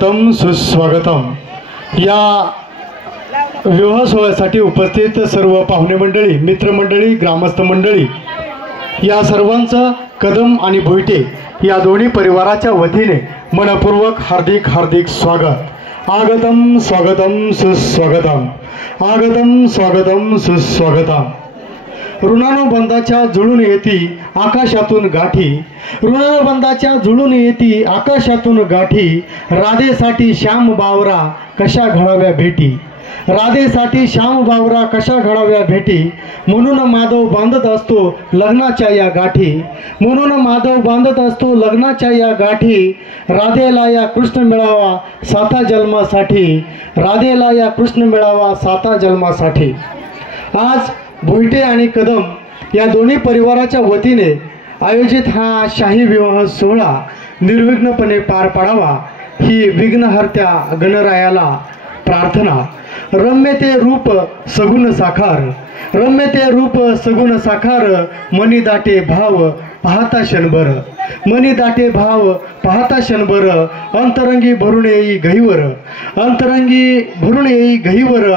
स्वागतम सुस्वागतम। या विवाह सोहळ्यासाठी उपस्थित सर्व पाहुणे मंडळी, मित्रमंडळी, ग्रामस्थ मंडळी या सर्वांचं कदम आणि भोईटे या दोन्ही परिवाराच्या वतीने मनपूर्वक हार्दिक हार्दिक स्वागत। आगतम स्वागतम सुस्वागतम, आगतम स्वागतम सुस्वागतम। ऋणानुबंधाच्या जुळून येती आकाशातून गाठी, ऋणानुबंधाच्या जुळून येती आकाशातून गाठी। राधेसाठी श्याम बावरा कशा घडाव्या भेटी, राधेसाठी श्याम बावरा कशा घडाव्या भेटी। म्हणून माधव बांधत असतो लग्नाच्या या गाठी, म्हणून माधव बांधत असतो लग्नाच्या या गाठी। राधेला या कृष्ण मिळावा साता जन्मासाठी, राधेला या कृष्ण मिळावा साता जन्मासाठी। आज भोईटे आणि कदम या दोन्ही परिवाराच्या वतीने आयोजित हा शाही विवाह सोहळा निर्विघ्नपणे पार पाडावा ही विघ्नहर्त्या गणरायाला प्रार्थना। रम्य ते रूप सगुण साकार, रम्य ते रूप सगुण साकार। मनी दाटे भाव पाहता क्षणभर, मनी दाटे भाव पाहता क्षणभर। अंतरंगी भरून येई गहीवर, अंतरंगी भरून येई गहीवर।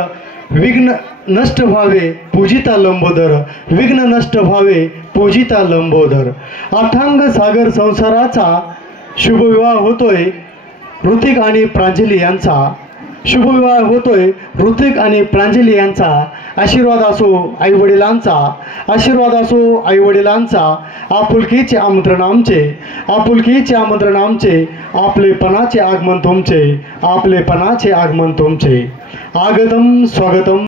विघ्न नष्ट व्हावे पूजिता लंबोदर, विघ्न नष्ट व्हावे पूजिता लंबोदर। अथांग सागर संसाराचा शुभविवाह होतोय ऋतिक आणि प्रांजली यांचा, शुभविवाह होतोय ऋतिक आणि प्रांजली यांचा। आशीर्वाद असो आईवडिलांचा, आशीर्वाद असो आईवडिलांचा। आपुलकीचे आमंत्रण आमचे, आपुलकीचे आमंत्रण आमचे। आपलेपणाचे आगमन तुमचे, आपलेपणाचे आगमन तुमचे। आगतम स्वागतम।